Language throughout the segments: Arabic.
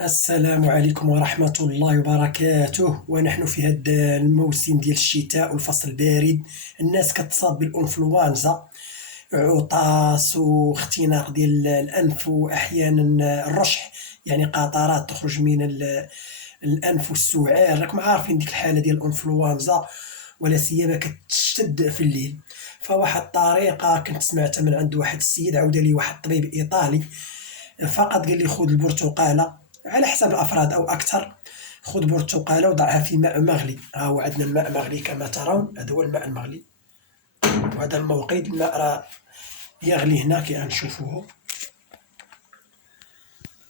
السلام عليكم ورحمة الله وبركاته. ونحن في هذا الموسم ديال الشتاء والفصل البارد، الناس كتصاب بالإنفلونزا، عطاس واختناق ديال الأنف، وأحيانا الرشح، يعني قطرات تخرج من الأنف والسعال. راكم عارفين ديك الحالة ديال الإنفلونزا، ولا سيما كتشتد في الليل. فواحد الطريقة كنت سمعتها من عند واحد السيد، عاودها لي واحد الطبيب إيطالي، فقط قال لي خذ البرتقالة على حسب الأفراد أو أكثر. خذ برتقالة وضعها في ماء مغلي. ها هو عندنا الماء مغلي كما ترون، هذا هو الماء المغلي، وهذا الموقد الماء راه يغلي هنا كي نشوفوه.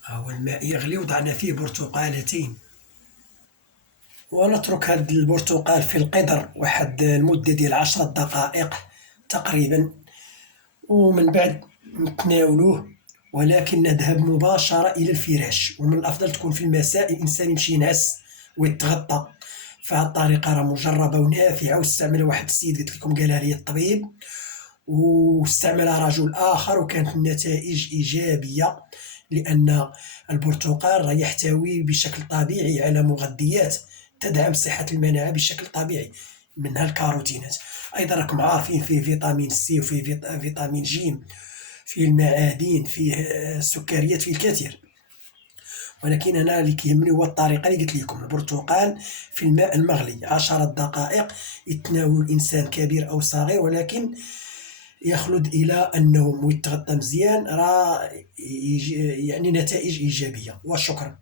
ها هو الماء يغلي وضعنا فيه برتقالتين، ونترك هذا البرتقال في القدر واحد المدة ديال 10 دقائق تقريبا، ومن بعد نتناولوه. ولكن نذهب مباشرة إلى الفراش، ومن الأفضل تكون في المساء الإنسان يمشي ينعس ويتغطى. فهاد الطريقة راه مجربة ونافعة، واستعملها واحد السيد قلت لكم قالها لي الطبيب، واستعملها رجل آخر وكانت النتائج إيجابية، لأن البرتقال راه يحتوي بشكل طبيعي على مغذيات تدعم صحة المناعة بشكل طبيعي، منها الكاروتينات. أيضا راكم عارفين فيه فيتامين سي، وفيه فيتامين جيم، فيه المعادن، فيه السكريات، فيه الكثير. ولكن أنا اللي كيهمني هو الطريقة اللي قلت لكم، البرتقال في الماء المغلي 10 دقائق، يتناول الإنسان كبير أو صغير، ولكن يخلد إلى النوم ويتغطى مزيان، راه يعني نتائج إيجابية. وشكرا.